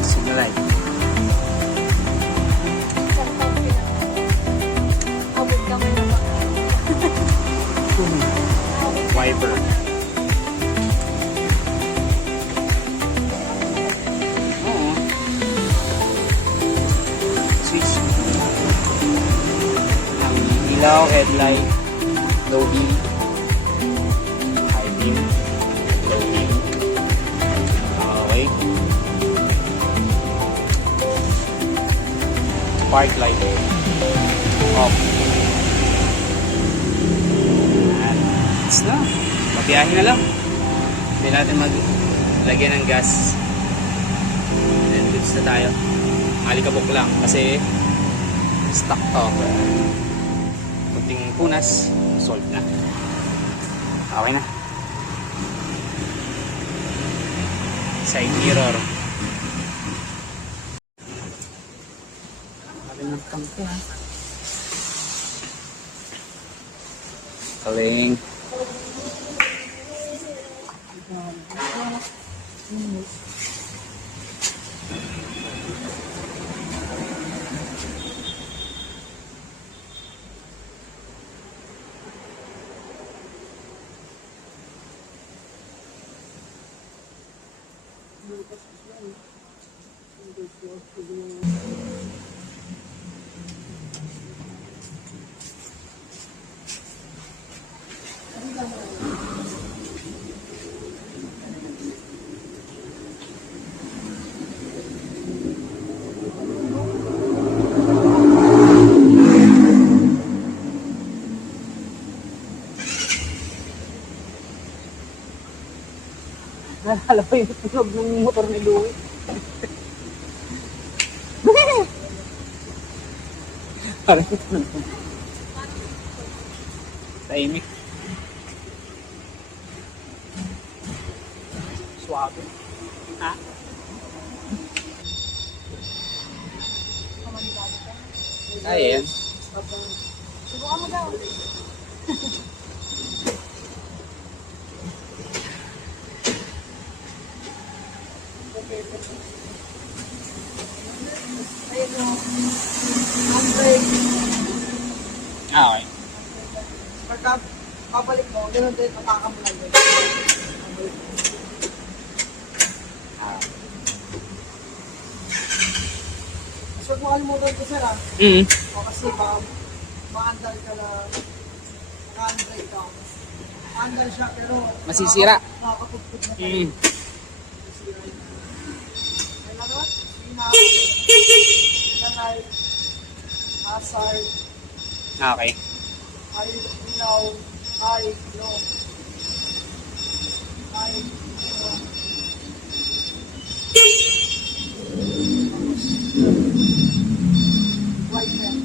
Signal light. Isang taon pinaka. Abot kamay na ba? Wiper. Oo. Switch. Ang ilaw, headlight, low beam, high beam, low beam. Okay. Park light. Off. It's na. Mabiyahin na lang. Hindi natin maglagyan ng gas. And goods na tayo. Malikabok lang kasi stuck to. Kunting punas, solve na. Okay na. Side mirror. Sabi ng kampo ha. Kaling. Nalala ko yung tunog ng motor ni Louie. Parang ito na. Tahimik. Suwabe. Ha? Ayan. Subukan mo daw. Ayun o. Handbrake. Okay. Pagka babalik mo, gano'n din, tataka mo lang yun. Ah. Mas huwag mo kalimutan ko sir O kasi maandal ka na, naka-handbrake ka. Maandal siya pero Masisira. nakakapugpud na tayo. Mm. Masisira yun. Kailangan, light, hazard, Okay. high, ilaw, high, low. High, low. White pen.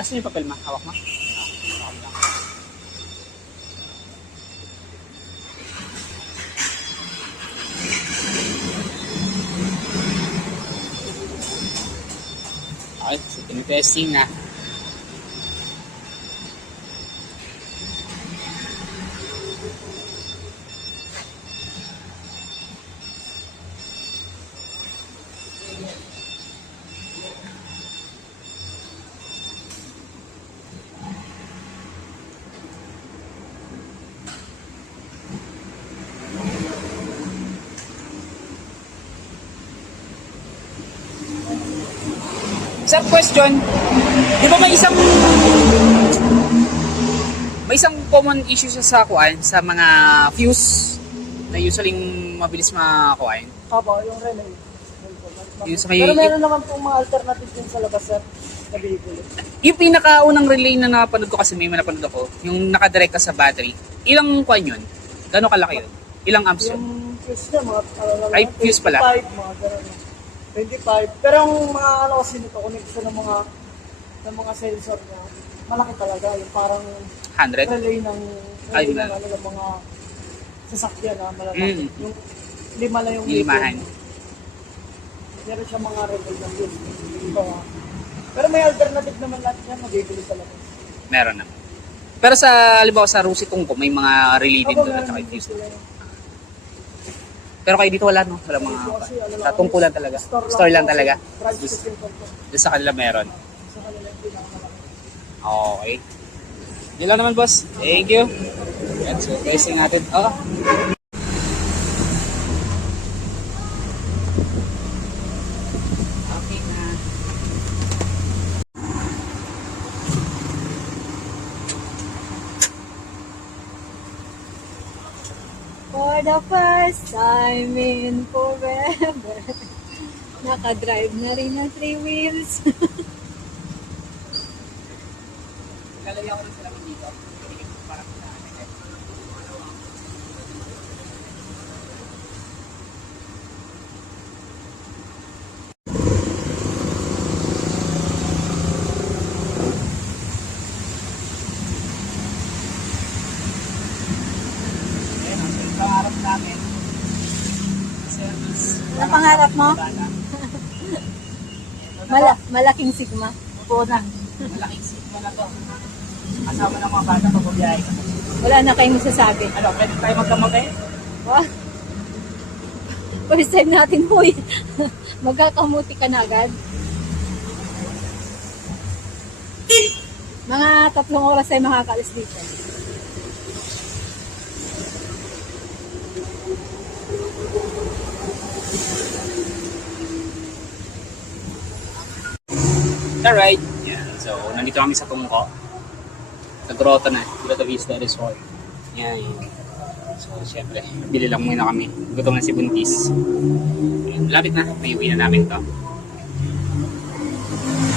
Asan yung papel ma? Hawak mo? Okay, so tinitesting na. Sir, question. Di ba may isang common issue siya sa kuan sa mga fuse na usually mabilis makakuan. Opo, yung relay. Yung sa Pero may, meron naman pong mga alternative din sa labas sir, na vehicle. yung pinakaunang relay na napanood ko kasi may napanood ako, yung nakadirect ka sa battery. Ilang kuan yun? Gano'ng kalaki yun? Ilang amps yun? Yung fuse niya, mga Ay, fuse pala. 25, mga gano'n. 25. Pero ang mga ano kasi nito, connection ng mga sensor niya, malaki talaga. Yung parang 100? relay ng Ay, relay ng, ano, ng mga sasakyan na malalaki. Mm. Yung lima na yung Limahan. Meron siya mga rebel na yun. Pero may alternative naman lahat yan, mabibili sa labas. Meron na. Pero sa, halimbawa sa Rusi Tungko, may mga relay din Ako, doon at meron saka din infused. sila. Pero kayo dito wala, no? Wala mga, Dito kasi, ano sa Tungko lang talaga. Store lang talaga. Branch kasi yung Tungko. Doon sa kanila meron. Sa kanila yung pinakamalaki. Okay. Yun lang naman, boss. Thank you. Yan, so, pricing natin. Oo. Okay na. For the first time in forever. Nakadrive na rin ng 3 wheels. Lalagyan ko rin sila dito. Parang pangarap namin. Service. Ano pangarap mo? Malaking sigma. Oo na. Malaking sigma na to. Kasama ng mga bata pag bumiyahe ka. Wala na kayong masasabi. Ano, pwede tayo magkamagay? Wow. First time natin po eh. Magkakamuti ka na agad. Mga 3 oras tayo makakaalis dito. Alright. Yeah. So, nandito kami sa Tungko. Sa Grotto na. Grotto Vista Resort. Yan. So, syempre, bili lang muna kami. Gutom na si Buntis. Ayan, malapit na. May uwi na namin to.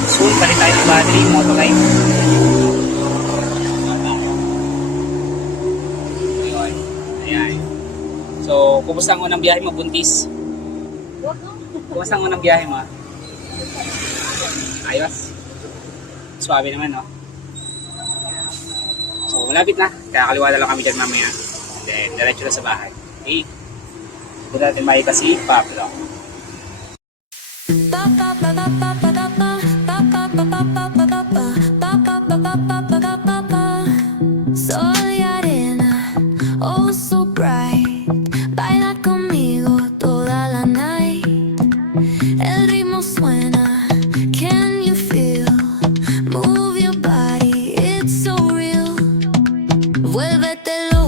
Soon, palit tayo ng battery, Motolife. Ayun. Ayan. So, kumusta ang unang biyahe mo, Buntis? Kumusta ang unang biyahe mo? Ayos. Suwabe naman, no? So, malapit na. Kakaliwa na lang kami dyan mamaya. Then, diretso na sa bahay. Okay? Doon natin makita si Pablo. Sol y arena, oh so bright. Baila conmigo toda la night. El ritmo suena, can you feel? Move your body, it's so real. Vuélvete loco.